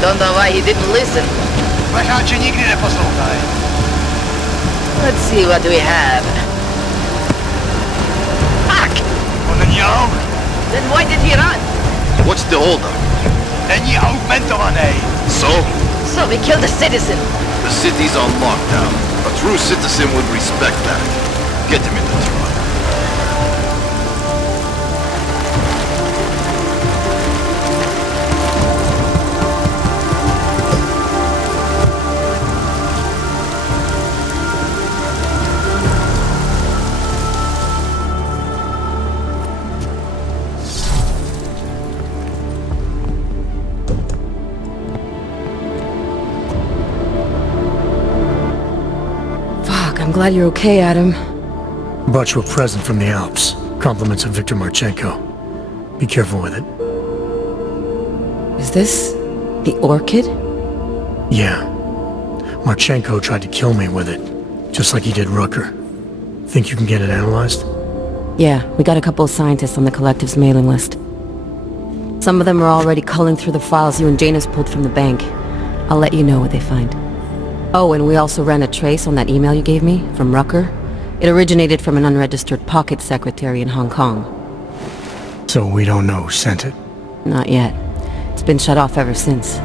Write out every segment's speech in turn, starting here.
Don't know why he didn't listen. Let's see what we have. Fuck! Then why did he run? What's the holdup? So we killed a citizen. the city's on lockdown. A true citizen would respect that. Get him in the truck. I'm glad you're okay, Adam. Brought you a present from the Alps. Compliments of Victor Marchenko. Be careful with it. Is this the orchid? Yeah. Marchenko tried to kill me with it, just like he did Rucker. Think you can get it analyzed? Yeah, we got a couple of scientists on the collective's mailing list. Some of them are already culling through the files you and Janus pulled from the bank. I'll let you know what they find. Oh, and we also ran a trace on that email you gave me, from Rucker. It originated from an unregistered pocket secretary in Hong Kong. So we don't know who sent it? Not yet. It's been shut off ever since.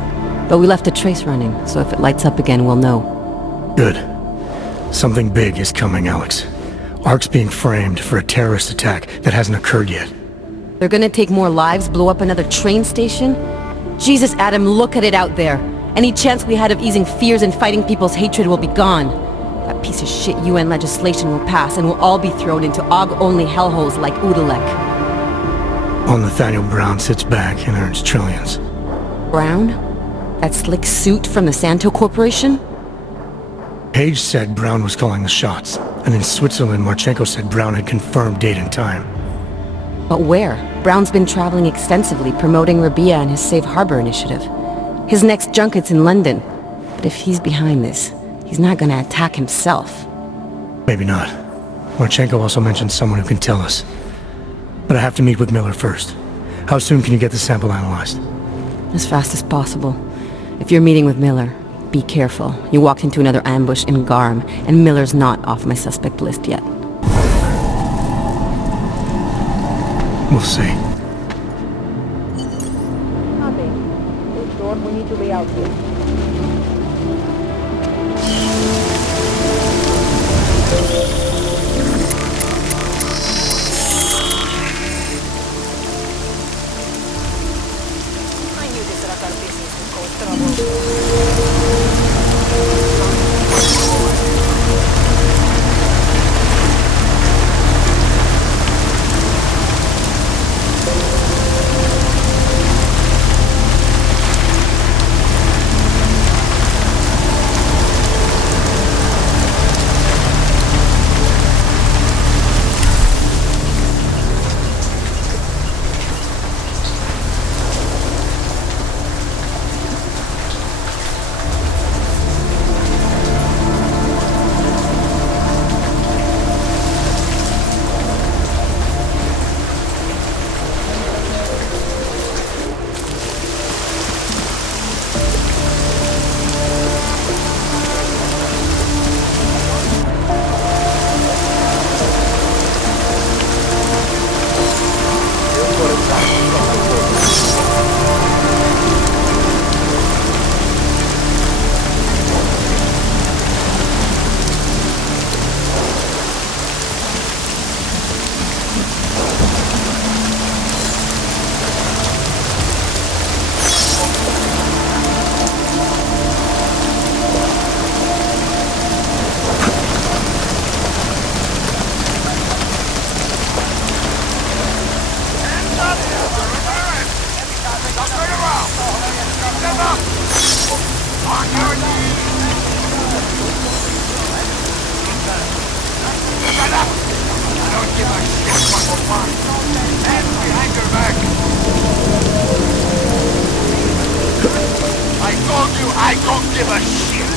But we left a trace running, so if it lights up again, we'll know. Good. Something big is coming, Alex. ARC's being framed for a terrorist attack that hasn't occurred yet. They're gonna take more lives, blow up another train station? Jesus, Adam, look at it out there. Any chance we had of easing fears and fighting people's hatred will be gone. That piece of shit UN legislation will pass and we'll all be thrown into AUG-only hellholes like Udalek. While Nathaniel Brown sits back and earns trillions. Brown? That slick suit from the Santo Corporation? Page said Brown was calling the shots, and in Switzerland, Marchenko said Brown had confirmed date and time. But where? Brown's been traveling extensively, promoting Rabia and his Safe Harbor initiative. His next junket's in London. But if he's behind this, he's not gonna attack himself. Maybe not. Marchenko also mentioned someone who can tell us. But I have to meet with Miller first. How soon can you get the sample analyzed? As fast as possible. If you're meeting with Miller, be careful. You walked into another ambush in Garm, and Miller's not off my suspect list yet. We'll see. We need to be out here. I knew this Rucker business would cause trouble. I don't give a shit!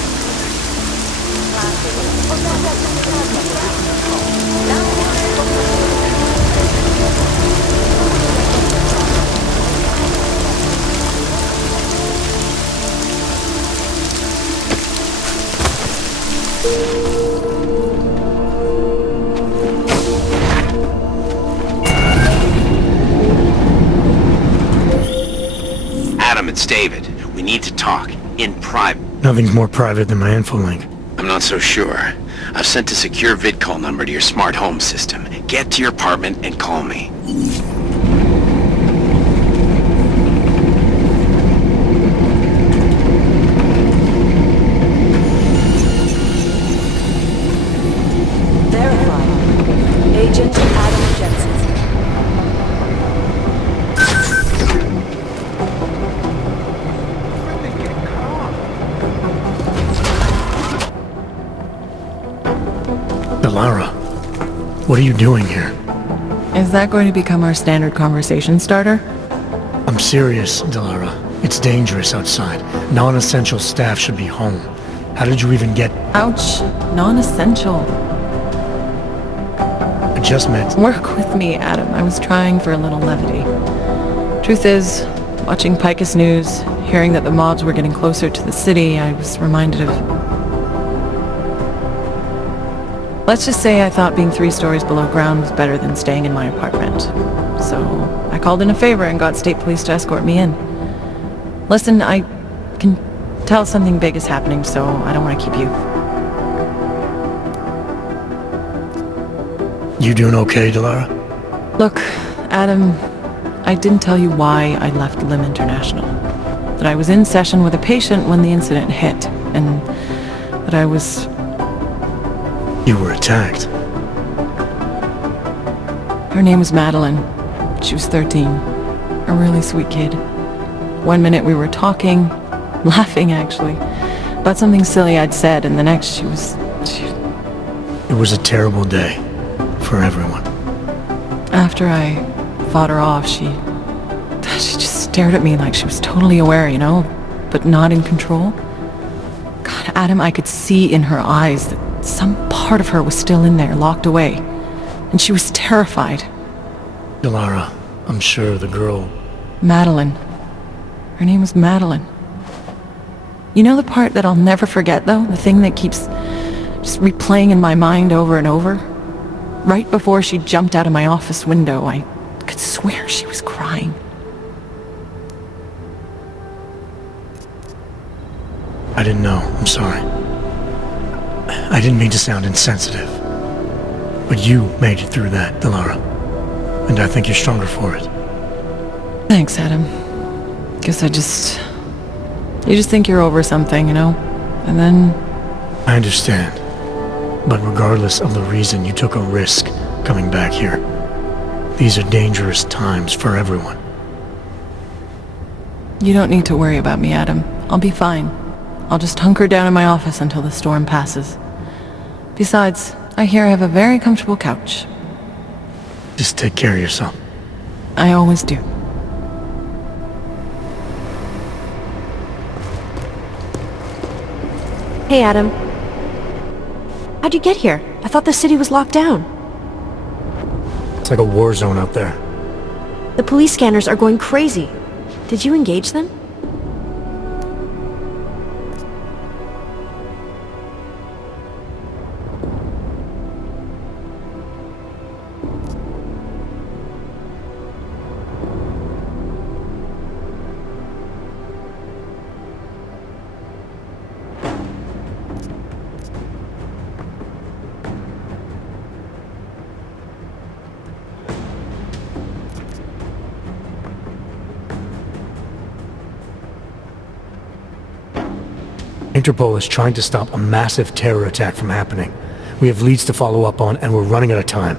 It's David. We need to talk. In private. Nothing's more private than my info link. I'm not so sure. I've sent a secure vid-call number to your smart home system. Get to your apartment and call me. Verified. Agent Adam Jensen. Lara, what are you doing here? Is that going to become our standard conversation starter? I'm serious, Delara. It's dangerous outside. Non-essential staff should be home. How did you even get... Ouch. Non-essential. I just meant... Work with me, Adam. I was trying for a little levity. Truth is, watching Picus News, hearing that the mobs were getting closer to the city, I was reminded of... Let's just say I thought being 3 stories below ground was better than staying in my apartment. So I called in a favor and got state police to escort me in. Listen, I can tell something big is happening, so I don't want to keep you. You doing okay, Delara? Look, Adam, I didn't tell you why I left Lim International. That I was in session with a patient when the incident hit, and that I was... You were attacked. Her name was Madeline. She was 13. A really sweet kid. One minute we were talking, laughing actually, about something silly I'd said, and the next she was... It was a terrible day for everyone. After I fought her off, she just stared at me like she was totally aware, you know, but not in control. God, Adam, I could see in her eyes that some part of her was still in there, locked away. And she was terrified. Delara, I'm sure the girl... Madeline. Her name was Madeline. You know the part that I'll never forget, though? The thing that keeps just replaying in my mind over and over? Right before she jumped out of my office window, I could swear she was crying. I didn't know. I'm sorry. I didn't mean to sound insensitive. But you made it through that, Delara. And I think you're stronger for it. Thanks, Adam. Guess you just think you're over something, you know? And then... I understand. But regardless of the reason, you took a risk coming back here. These are dangerous times for everyone. You don't need to worry about me, Adam. I'll be fine. I'll just hunker down in my office until the storm passes. Besides, I hear I have a very comfortable couch. Just take care of yourself. I always do. Hey, Adam. How'd you get here? I thought the city was locked down. It's like a war zone out there. The police scanners are going crazy. Did you engage them? Interpol is trying to stop a massive terror attack from happening. We have leads to follow up on, and we're running out of time.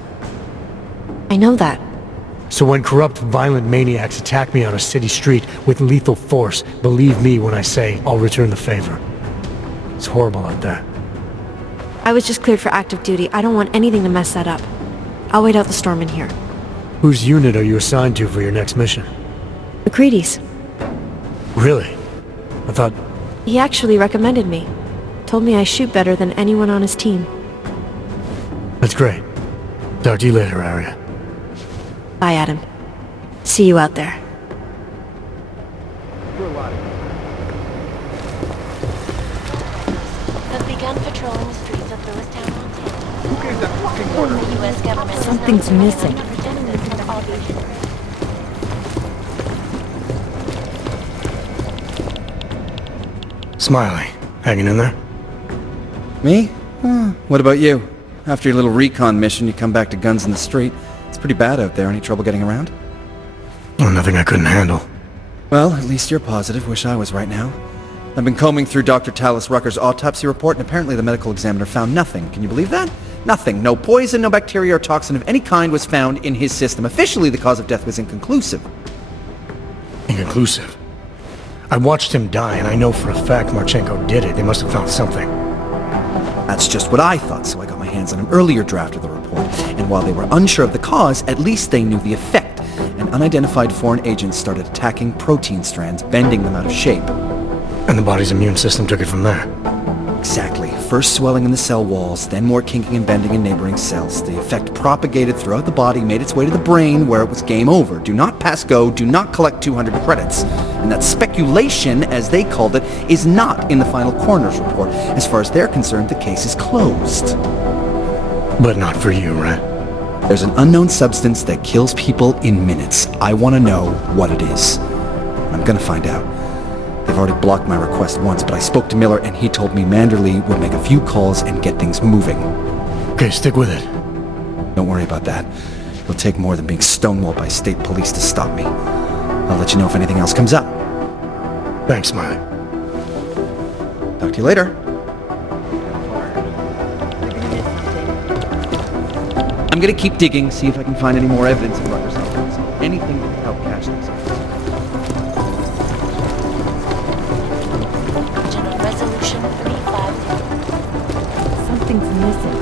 I know that. So when corrupt, violent maniacs attack me on a city street with lethal force, believe me when I say I'll return the favor. It's horrible out there. I was just cleared for active duty. I don't want anything to mess that up. I'll wait out the storm in here. Whose unit are you assigned to for your next mission? McCready's. Really? I thought... He actually recommended me. Told me I shoot better than anyone on his team. That's great. Talk to you later, Arya. Bye, Adam. See you out there. Have begun patrolling the streets of Lewistown, Montana. Who gave that fucking order? The U.S. government Something's missing. Smiley, hanging in there? Me? What about you? After your little recon mission, you come back to guns in the street. It's pretty bad out there. Any trouble getting around? Oh, nothing I couldn't handle. Well, at least you're positive. Wish I was right now. I've been combing through Dr. Talis Rucker's autopsy report, and apparently the medical examiner found nothing. Can you believe that? Nothing. No poison, no bacteria or toxin of any kind was found in his system. Officially, the cause of death was inconclusive. Inconclusive? I watched him die, and I know for a fact Marchenko did it. They must have found something. That's just what I thought, so I got my hands on an earlier draft of the report. And while they were unsure of the cause, at least they knew the effect. An unidentified foreign agent started attacking protein strands, bending them out of shape. And the body's immune system took it from there. Exactly. First swelling in the cell walls, then more kinking and bending in neighboring cells. The effect propagated throughout the body, made its way to the brain, where it was game over. Do not pass go, do not collect 200 credits. And that speculation, as they called it, is not in the final coroner's report. As far as they're concerned, the case is closed. But not for you, right? There's an unknown substance that kills people in minutes. I want to know what it is. I'm gonna find out. They've already blocked my request once, but I spoke to Miller and he told me Manderley would make a few calls and get things moving. Okay, stick with it. Don't worry about that. It'll take more than being stonewalled by state police to stop me. I'll let you know if anything else comes up. Thanks, Smiley. Talk to you later. I'm gonna keep digging, see if I can find any more evidence of Rutgers outcomes. Anything that can help catch these. Original resolution 350. Something's missing.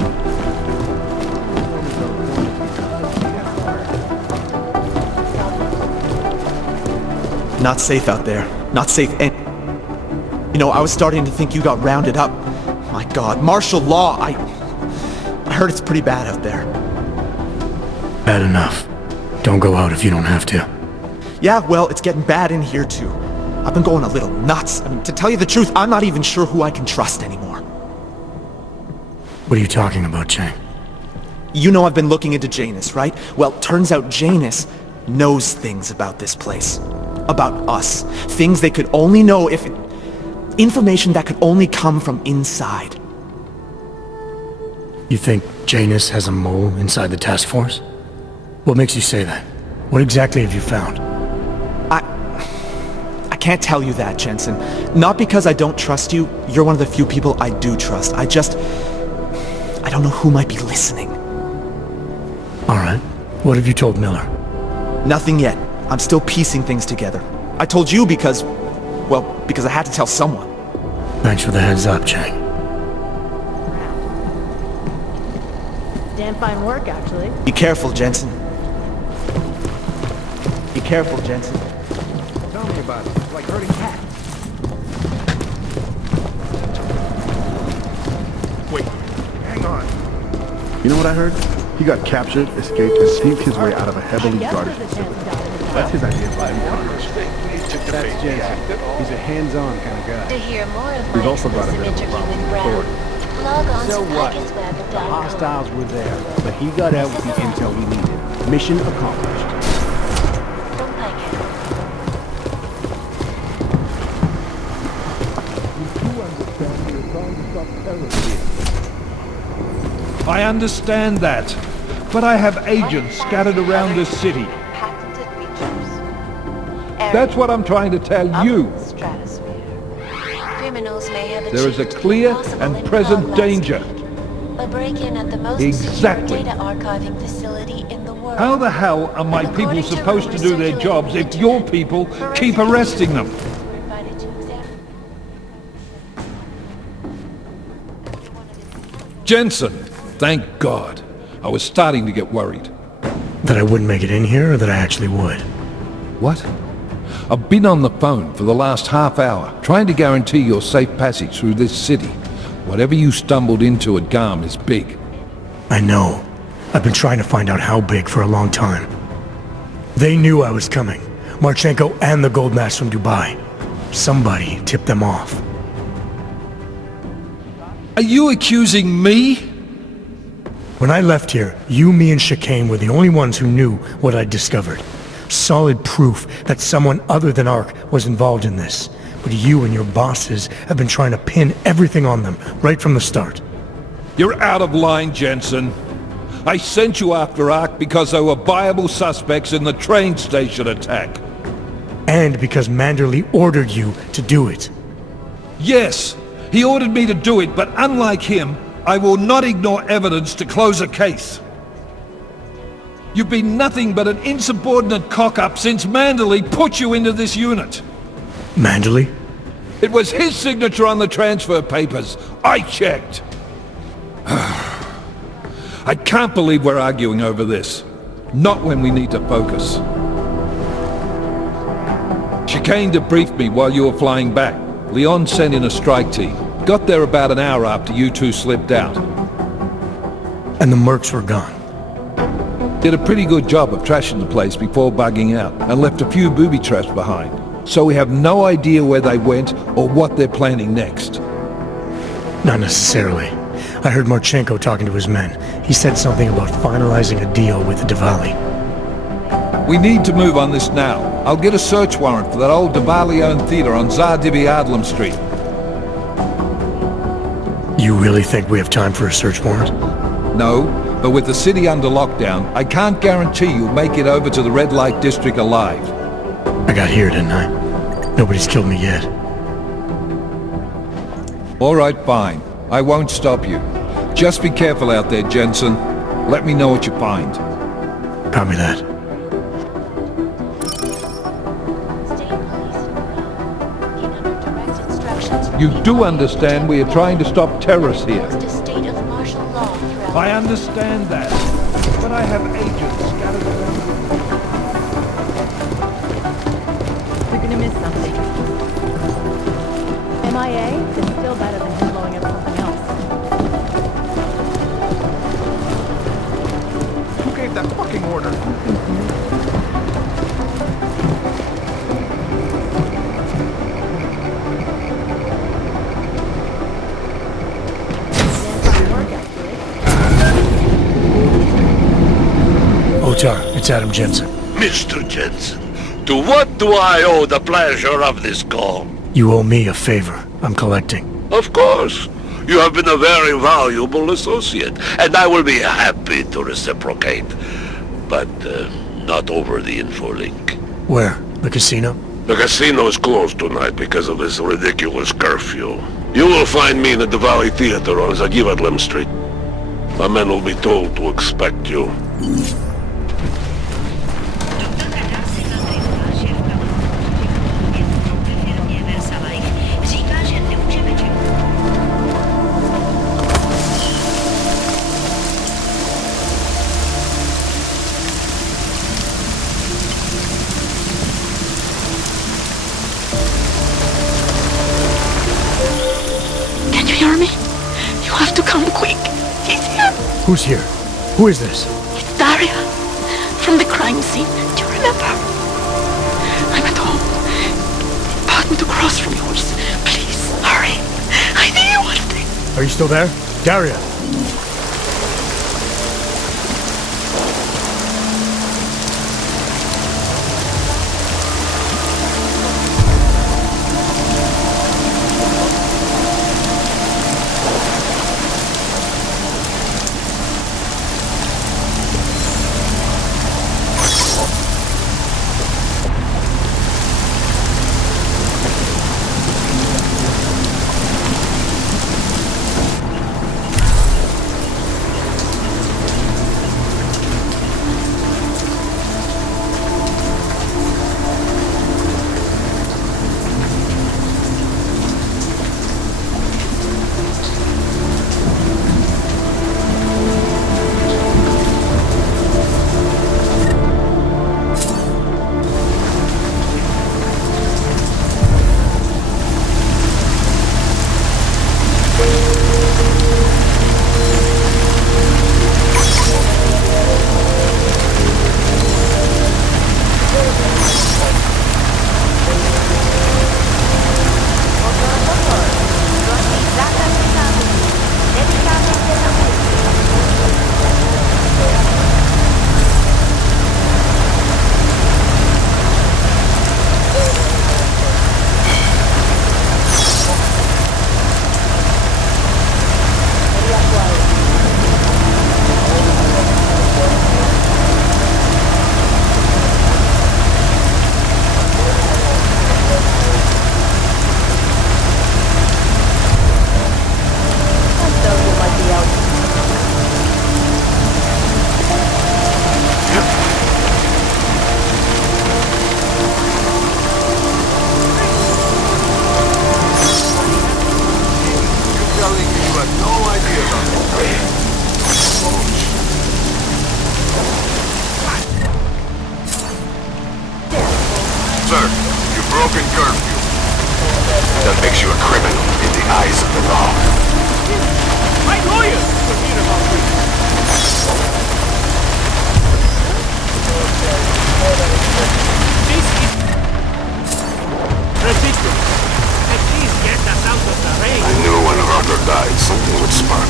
Not safe out there. Not safe and... You know, I was starting to think you got rounded up. My God, martial law, I heard it's pretty bad out there. Bad enough. Don't go out if you don't have to. Yeah, well, it's getting bad in here too. I've been going a little nuts. I mean, to tell you the truth, I'm not even sure who I can trust anymore. What are you talking about, Chang? You know I've been looking into Janus, right? Well, turns out Janus knows things about this place. About us. Things they could only know if... Information that could only come from inside. You think Janus has a mole inside the task force? What makes you say that? What exactly have you found? I can't tell you that, Jensen. Not because I don't trust you. You're one of the few people I do trust. I don't know who might be listening. Alright. What have you told Miller? Nothing yet. I'm still piecing things together. I told you because I had to tell someone. Thanks for the heads up, Chang. Damn fine work, actually. Be careful, Jensen. Be careful, Jensen. Tell me about it. It's like herding cats. Wait, hang on. You know what I heard? He got captured, escaped, and sneaked his way out of a heavily guarded facility. That's his idea of That's Jensen. He's a hands-on kind of guy. To hear more of We've my also got a exclusive bit of a interview problem with with Brown, log on So to what? PocketsWeb.com. The hostiles were there, but he got out with the intel we needed. Mission accomplished. Don't like it. I understand that, but I have agents scattered around this city. Patented features. That's what I'm trying to tell you. Stratosphere. Criminals may have There is a achieved clear impossible and in present Prague last danger. week. A break-in at the most Exactly. secure data archiving facility in the world. How the hell are my people supposed to do their jobs if your people keep arresting them? We're invited to examine. Jensen, thank God. I was starting to get worried. That I wouldn't make it in here, or that I actually would? What? I've been on the phone for the last half hour, trying to guarantee your safe passage through this city. Whatever you stumbled into at GAM is big. I know. I've been trying to find out how big for a long time. They knew I was coming. Marchenko and the gold mask from Dubai. Somebody tipped them off. Are you accusing me? When I left here, you, me, and Chicane were the only ones who knew what I'd discovered. Solid proof that someone other than Ark was involved in this. but you and your bosses have been trying to pin everything on them, right from the start. You're out of line, Jensen. I sent you after Ark because there were viable suspects in the train station attack. And because Manderley ordered you to do it. Yes, he ordered me to do it, but unlike him, I will not ignore evidence to close a case. You've been nothing but an insubordinate cock-up since Manderley put you into this unit. Manderley? It was his signature on the transfer papers. I checked. I can't believe we're arguing over this. Not when we need to focus. Chicane debriefed me while you were flying back. Leon sent in a strike team. Got there about an hour after you two slipped out. And the mercs were gone. Did a pretty good job of trashing the place before bugging out, and left a few booby traps behind. So we have no idea where they went or what they're planning next. Not necessarily. I heard Marchenko talking to his men. He said something about finalizing a deal with Diwali. We need to move on this now. I'll get a search warrant for that old Diwali-owned theater on Zardibi Adlam Street. You really think we have time for a search warrant? No, but with the city under lockdown, I can't guarantee you'll make it over to the red light district alive. I got here, didn't I? Nobody's killed me yet. All right, fine. I won't stop you. Just be careful out there, Jensen. Let me know what you find. Copy that. You do understand we are trying to stop terrorists here. I understand that, but I have agents scattered around. You're gonna miss something. MIA is still better than him blowing up something else. Who gave that fucking order? Otar, it's Adam Jensen. Mr. Jensen, to what do I owe the pleasure of this call? You owe me a favor. I'm collecting. Of course. You have been a very valuable associate, and I will be happy to reciprocate. But not over the infolink. Where? The casino? The casino is closed tonight because of this ridiculous curfew. You will find me in the Valley Theater on Zagivatlim Street. My men will be told to expect you. Who's here? Who is this? It's Daria, from the crime scene. Do you remember? I'm at home. Bought me to cross from yours. Please, hurry. I need you one thing. Are you still there? Daria! That makes you a criminal in the eyes of the law. My lawyers will hear about this. This is ridiculous. At least get us out of the rain. I knew when Roger died, something would spark.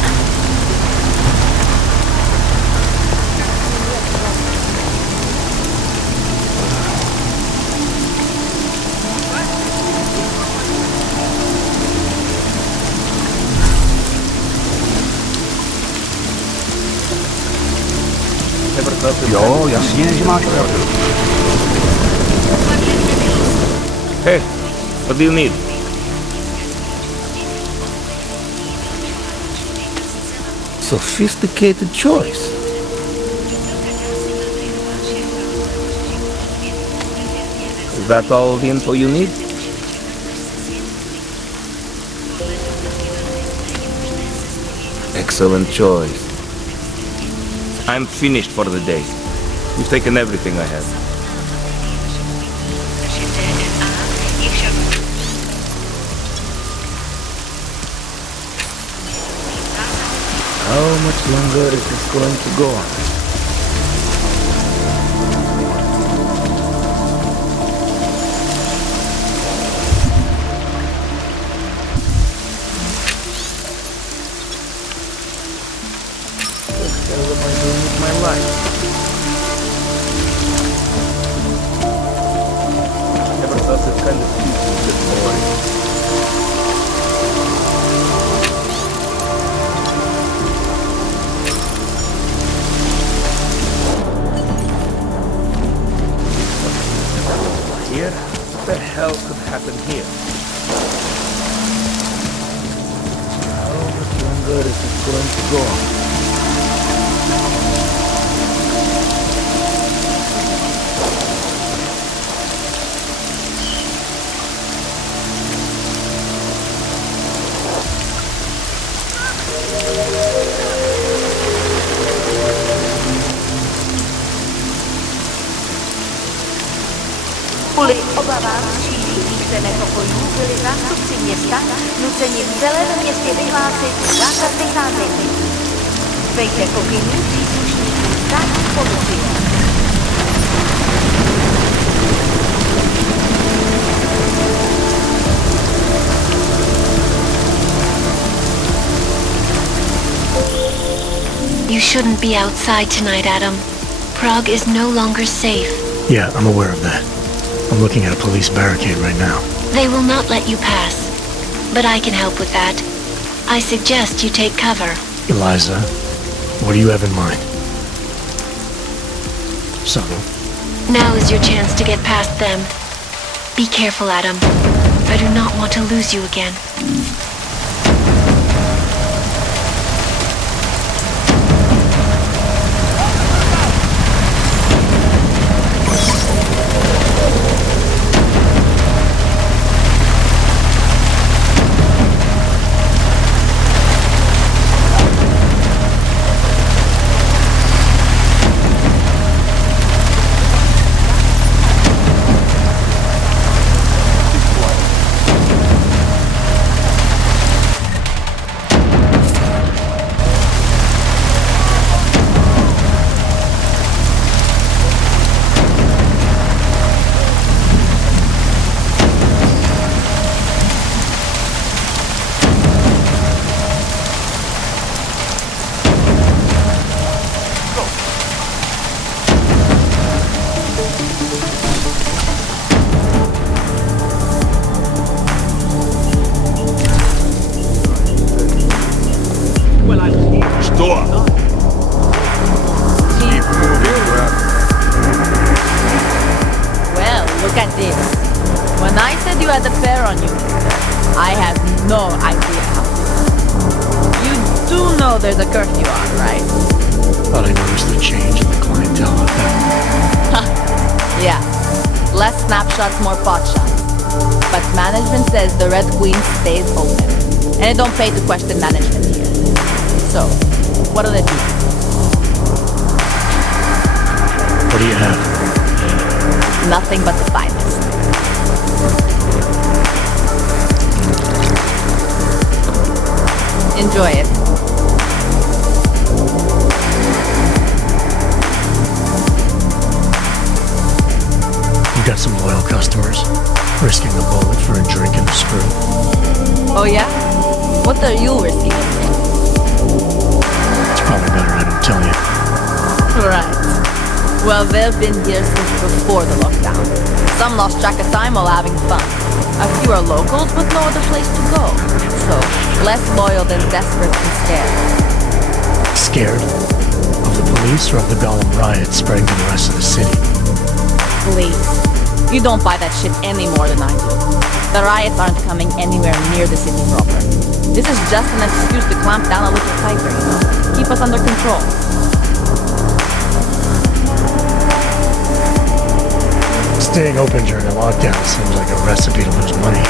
Jo, jasně, že máš pravdu. Hey, what do you need? Sophisticated choice. Is that all the info you need? Excellent choice. I'm finished for the day. You've taken everything I had. How much longer is this going to go on? Kvůli obavám šířících se nepokojů byli zástupci města nuceni v celém městě vyhlásit zákaz vycházení. Dbejte pokynů příslušníků státní policie. You shouldn't be outside tonight, Adam. Prague is no longer safe. Yeah, I'm aware of that. I'm looking at a police barricade right now. They will not let you pass. But I can help with that. I suggest you take cover. Eliza, what do you have in mind? Subtle. Now is your chance to get past them. Be careful, Adam. I do not want to lose you again. There's a curfew on, right? Thought I noticed the change in the clientele out there. Yeah. Less snapshots, more pot shots. But management says the Red Queen stays open. And it don't pay to question management here. So, what'll it do? What do you have? Nothing but the finest. Enjoy it. You got some loyal customers, risking a bullet for a drink and a screw. Oh yeah? What are you risking it for? It's probably better I don't tell you. Right. Well, they've been here since before the lockdown. Some lost track of time while having fun. A few are locals with no other place to go. So, less loyal than desperate and scared. Scared? Of the police or of the Gollum riot spreading to the rest of the city? Please. You don't buy that shit any more than I do. The riots aren't coming anywhere near the city proper. This is just an excuse to clamp down a little tighter, you know? Keep us under control. Staying open during a lockdown seems like a recipe to lose money.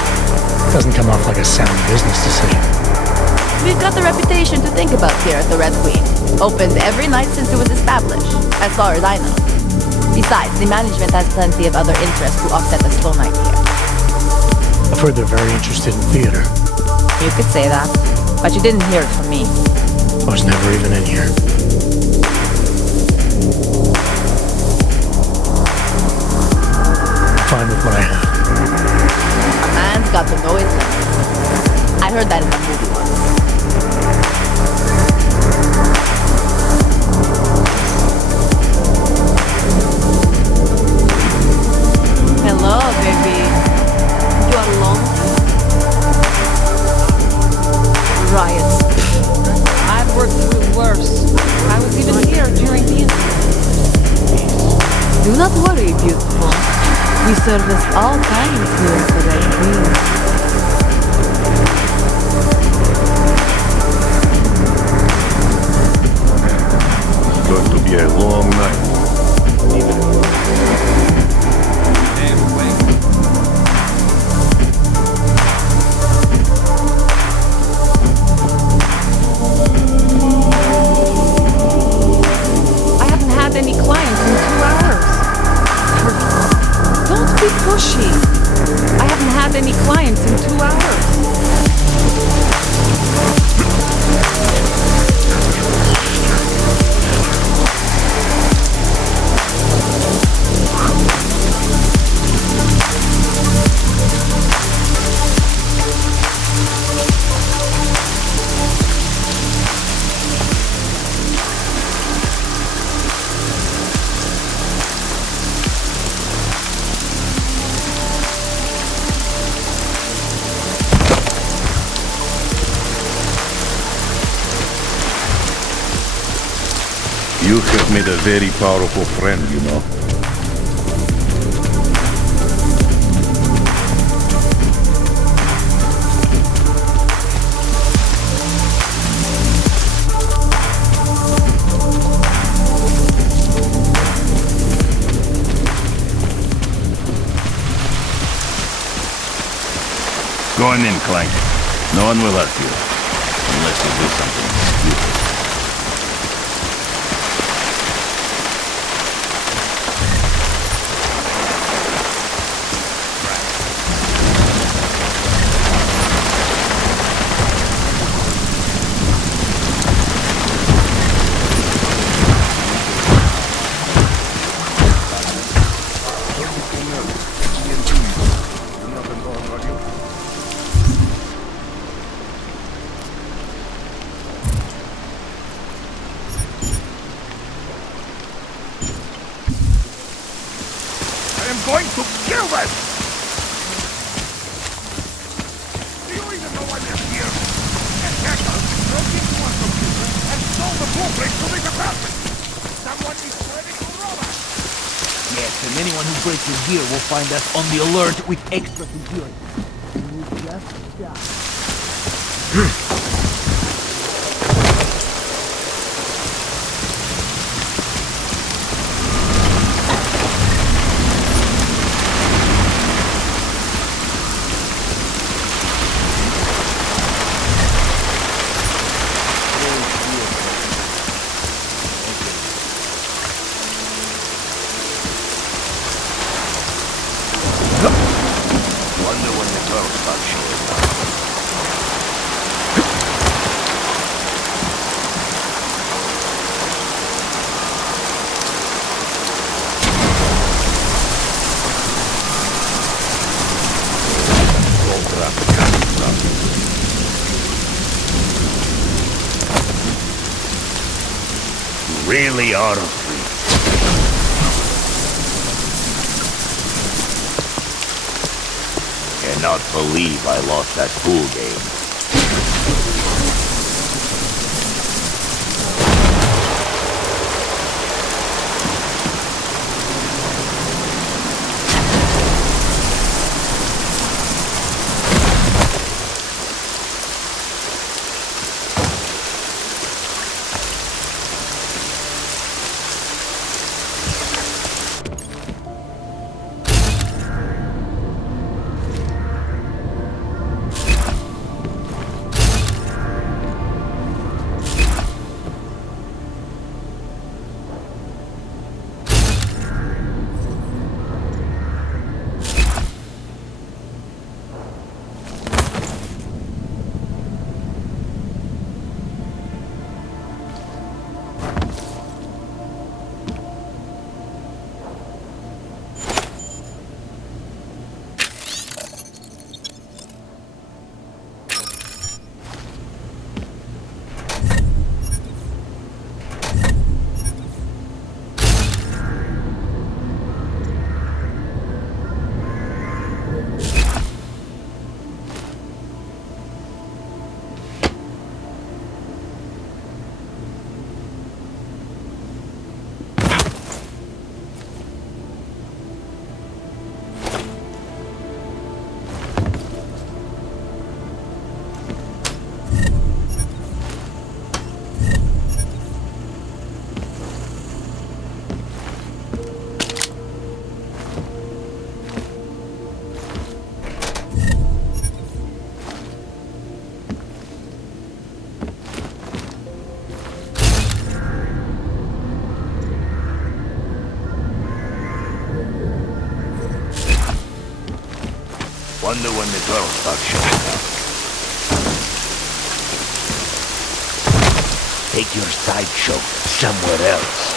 Doesn't come off like a sound business decision. We've got the reputation to think about here at the Red Queen. Opened every night since it was established, as far as I know. Besides, the management has plenty of other interests to offset a slow night here. I've heard they're very interested in theater. You could say that, but you didn't hear it from me. I was never even in here. Fine with what I have. A man's got to know his limits. I heard that in a movie once. Hello, baby. You are alone? Riots. I've worked through worse. I was even here during the incident. Do not worry, beautiful. We service all kinds here at the Red Queen. It's going to be a long night. I haven't had any clients in 2 hours. Don't be pushy. I haven't had any clients in 2 hours. You have made a very powerful friend, you know. Go on in, Clank. No one will hurt you. Unless you do something stupid. Going to kill them! Do you even know why they're here? Attackers broke into our computer and stole the blueprint to this apartment! Someone is planning to rob us! Yes, and anyone who breaks in here will find us on the alert with extra security. You just die. really are free. Cannot believe I lost that pool game. Wonder when the girls start showing up. Take your sideshow somewhere else.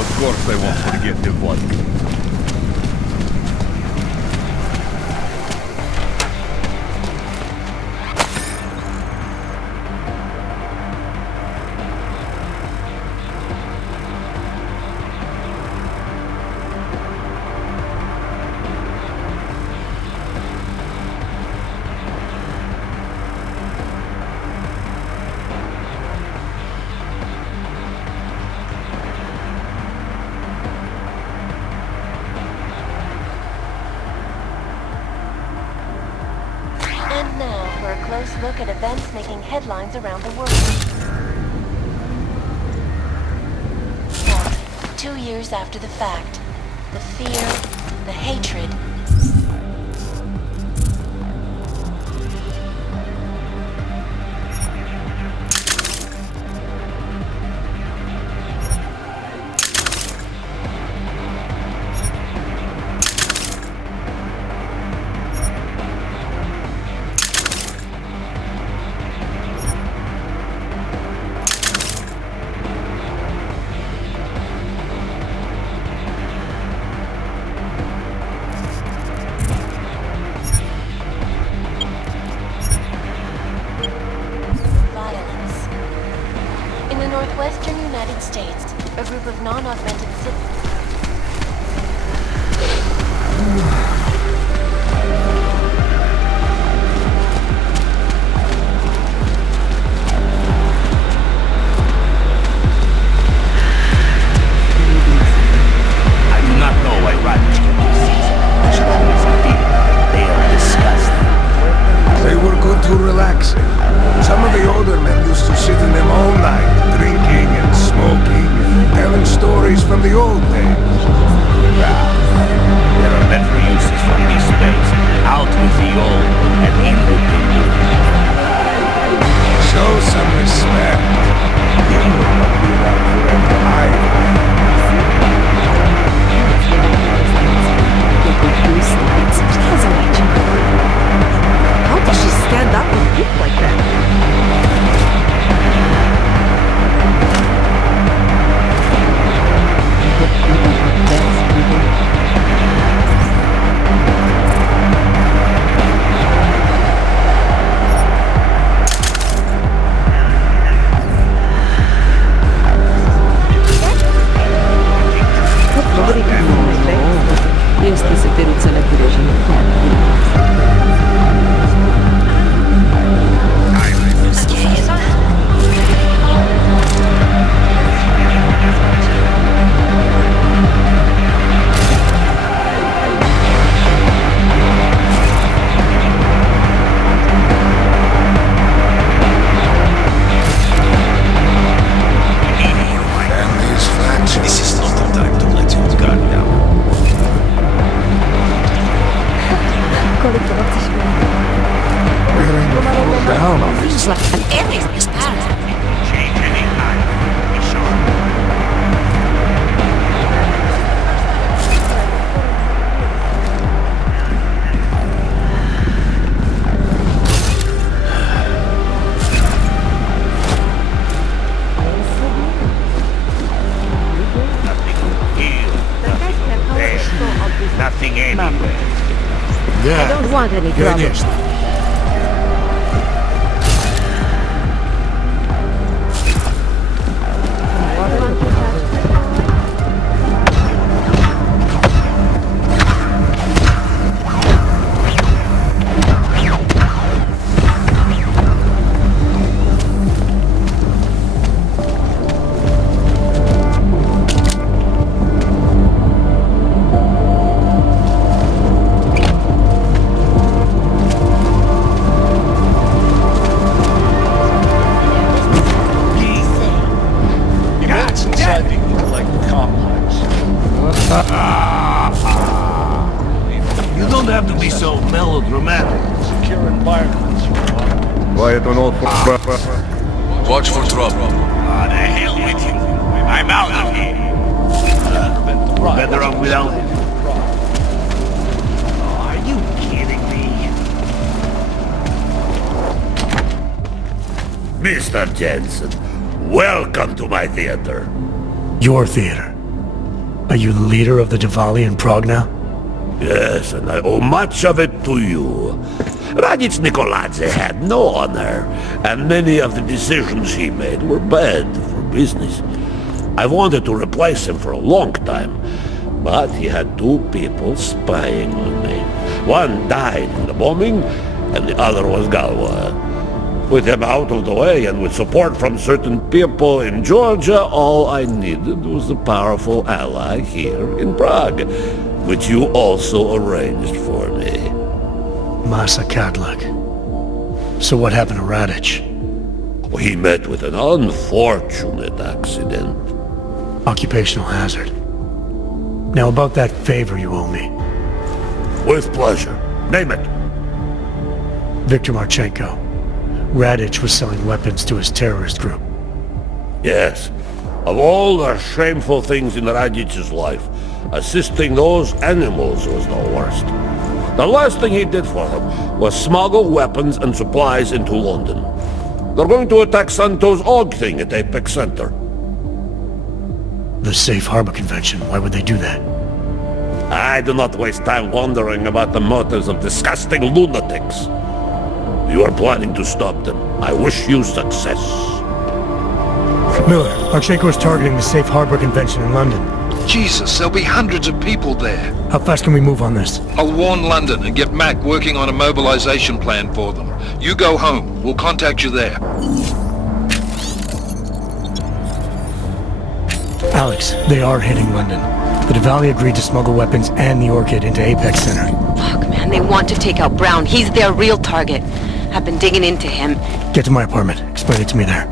Of course they won't forget the vodka. And now for a close look at events making headlines around the world. 2 years after the fact, the fear, the hatred, northwestern United States, a group of non-augmented citizens. I do not know why riders can be seasoned. I should always be. They are disgusting. They were good to relaxing. Some of the older men used to sit in them all night, drinking and smoking, telling stories from the old days. There are better uses for this space. Out with the old and in with the new. Show some respect. You will not be around forever either. How does she stand up and look like that? train to fall down on this. Feels like an epic experiment. Change any time. Be sure. Nothing anywhere. I don't want any trouble. You don't have to be so melodramatic. Secure environments. Quiet on all Watch for trouble. The hell with you. I'm out of here. Better off without him. Are you kidding me? Mr. Jensen, welcome to my theater. Your theater. Are you the leader of the Diwali in Prague now? Yes, and I owe much of it to you. Raditz Nikoladze had no honor, and many of the decisions he made were bad for business. I wanted to replace him for a long time, but he had two people spying on me. One died in the bombing, and the other was Galwa. With him out of the way, and with support from certain people in Georgia, all I needed was a powerful ally here in Prague, which you also arranged for me. Masa Kadlak. So what happened to Radic? He met with an unfortunate accident. Occupational hazard. Now about that favor you owe me. With pleasure. Name it. Viktor Marchenko. Radic was selling weapons to his terrorist group. Yes. Of all the shameful things in Radic's life, assisting those animals was the worst. The last thing he did for him was smuggle weapons and supplies into London. They're going to attack Santo's Og thing at Apex Center. The Safe Harbor Convention, why would they do that? I do not waste time wondering about the motives of disgusting lunatics. You are planning to stop them. I wish you success. Miller, Marchenko is targeting the Safe Harbor Convention in London. Jesus, there'll be hundreds of people there. How fast can we move on this? I'll warn London and get Mac working on a mobilization plan for them. You go home. We'll contact you there. Alex, they are hitting London. The Diwali agreed to smuggle weapons and the Orchid into Apex Center. Fuck, man, they want to take out Brown. He's their real target. I've been digging into him. Get to my apartment. Explain it to me there.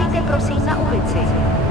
Nevycházejte prosím na ulici.